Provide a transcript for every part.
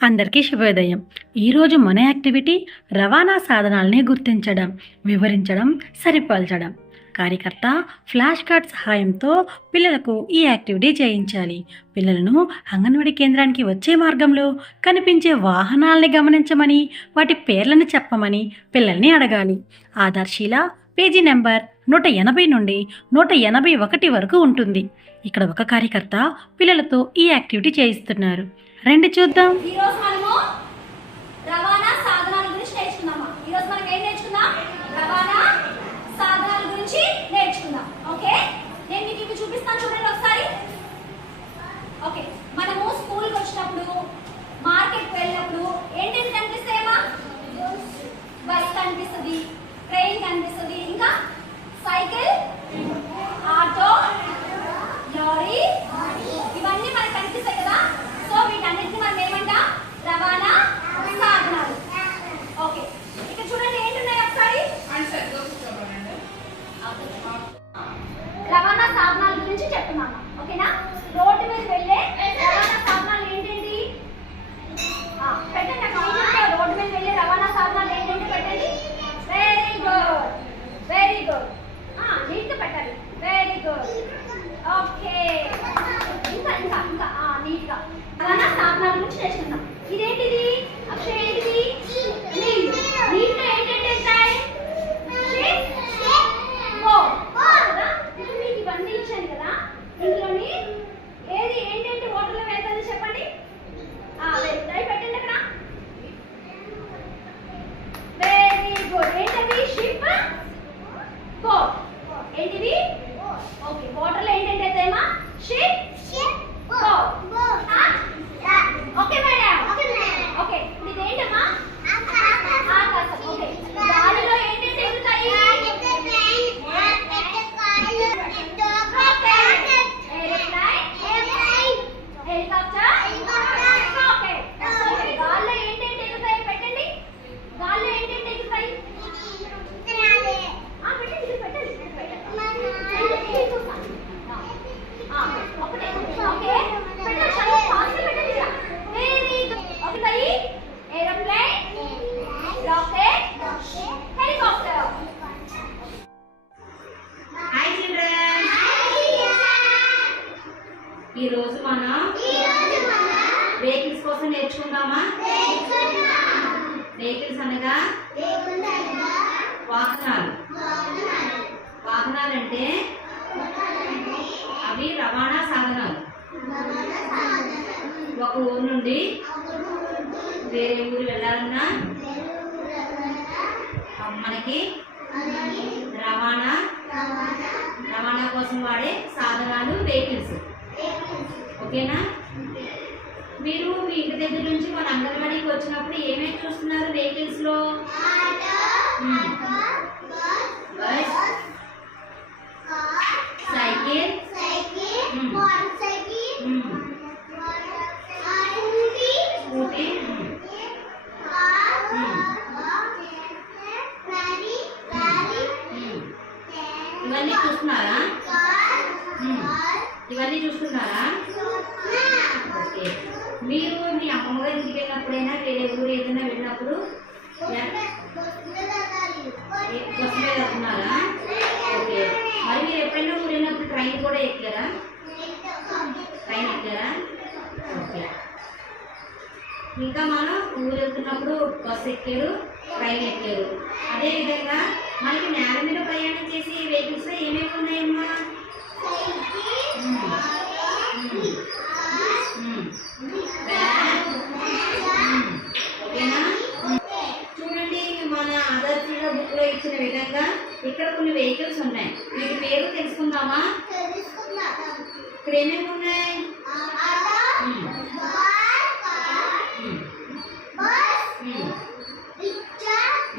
అందరికీ శుభోదయం. ఈరోజు మన యాక్టివిటీ రవాణా సాధనాల్ని గుర్తించడం, వివరించడం, సరిపోల్చడం. కార్యకర్త ఫ్లాష్ కార్డ్ సహాయంతో పిల్లలకు ఈ యాక్టివిటీ చేయించాలి. పిల్లలను అంగన్వాడీ కేంద్రానికి వచ్చే మార్గంలో కనిపించే వాహనాల్ని గమనించమని, వాటి పేర్లను చెప్పమని పిల్లల్ని అడగాలి. ఆధార్శీల పేజీ నెంబర్ 180 నుండి 181 వరకు ఉంటుంది. ఇక్కడ ఒక కార్యకర్త పిల్లలతో ఈ యాక్టివిటీ చేయిస్తున్నారు. రండి చూద్దాం. ఈరోజు మనము రవాణా సాధనాల గురించి నేర్చుకుందామా? ఈరోజు మనం ఏం నేర్చుకుందాం? రవాణా సాధనాల గురించి నేర్చుకుందాం. ఓకే, నేను మీకు ఇవి చూపిస్తాను, చూడండి ఒకసారి. ఓకే, మనము స్కూల్కి వచ్చినప్పుడు, మార్కెట్కి వెళ్ళినప్పుడు ఏంటి కనిపిస్తాయమ్మా? బస్ కనిపిస్తుంది, ట్రైన్ కనిపిస్తుంది, ఇంకా సైకిల్, ఆటో, లారీ, ఇవన్నీ మనకు కనిపిస్తాయి కదా. సో వీటన్నిటిని మనం ఏమంటాం? రవాణా సాధనాలు. ఓకే, ఇక్కడ చూడండి ఏంటున్నాయి ఒకసారి. రవాణా సాధనాల గురించి చెప్తున్నాము. ఓకేనా? రోడ్డు మీద వెళ్ళే రవాణా సాధనాలు ఏంటండి? పెట్టండి అక్కడ. రోడ్డు మీద వెళ్ళే రవాణా సాధనాలు ఏంటంటే పెట్టండి. Very good, very good. నీట్గా పెట్టాలి. Very good. ఓకే, ఇంకా ఇంకా ఇంకా నీట్గా రవాణా సాధనాల గురించి నేర్చుకుందాం. ఇదేంటిది అక్షయ్? ఏంటిది? నీళ్ళు. నీళ్ళు ఏంటంటే మీకు ఇవన్నీ ఇచ్చాను కదా, ఇందులోని ఏది ఏంటంటే వాటర్లో వెళ్తుంది చెప్పండి. పెట్టండి అక్కడ. Very good. ఏంటవి? Ship, boat. ఏంటివి? ఓకే, వాటర్లో ఏంటంటే ఏమా? Ship, boat. Okay madam. Okay, ఇదేంటమ్మా? ఆకాశం. ఓకే, గాలిలో ఏంటంటే ఎగురుతాయి? Helicopter, rocket. గాల్లో ఏంటంటే ఎగురుతాయి? పెట్టండి. గాల్లో ఏంటంటే ఎగురుతాయి? ఒకటే. Okay, aeroplane, rocket, helicopter. Hi children. ఈరోజు మనం వెహికల్స్ కోసం నేర్చుకుందామా? వెహికల్స్ అనగా వాహనాలు. వాహనాలు అంటే అవి రవాణా సాధనాలు. ఒక ఊరు నుండి వేరే ఊరు వెళ్ళాలన్నా మనకి రవాణా కోసం వాడే సాధనాలు వెహికల్స్. ఓకేనా? మీరు మీ ఇంటి దగ్గర నుంచి మన అంగన్వాడీకి వచ్చినప్పుడు ఏమేమి చూస్తున్నారు వెహికల్స్ లో? బస్, సైకిల్, స్కూటీ, ఇవన్నీ చూస్తున్నారా? ఇవన్నీ చూస్తున్నారా? ఓకే, మీరు మీ అమ్మమ్మ గారి ఇంటికి వెళ్ళినప్పుడైనా వేరే ఊరు ఏదైనా వెళ్ళినప్పుడు బస్సు మీద వెళ్తున్నారా? ఓకే, మరి మీరు ఎప్పుడైనా ఊరు వెళ్ళినప్పుడు ట్రైన్ కూడా ఎక్కారా? ట్రైన్ ఎక్కారా? ఓకే, ఇంకా మనం ఊరు వెళ్తున్నప్పుడు బస్సు ఎక్కారు, ట్రైన్ ఎక్కారు. అదేవిధంగా మనకి నేల మీద ప్రయాణం చేసి వెహికల్స్ ఏమేమి ఉన్నాయమ్మా? ఓకేనా? చూడండి, మన ఆధార్శీల బుక్ లో ఇచ్చిన విధంగా ఇక్కడ కొన్ని వెహికల్స్ ఉన్నాయి. వీటి పేరు తెలుసుకుందామా? ఇక్కడ ఏమేమి ఉన్నాయి?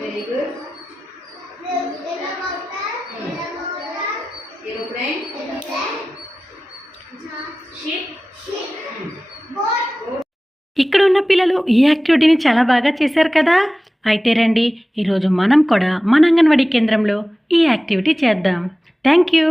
Very good. Aeroplane, ship. ఇక్కడ ఉన్న పిల్లలు ఈ యాక్టివిటీని చాలా బాగా చేశారు కదా. అయితే రండి, ఈరోజు మనం కూడా మన అంగన్వాడీ కేంద్రంలో ఈ యాక్టివిటీ చేద్దాం. Thank you.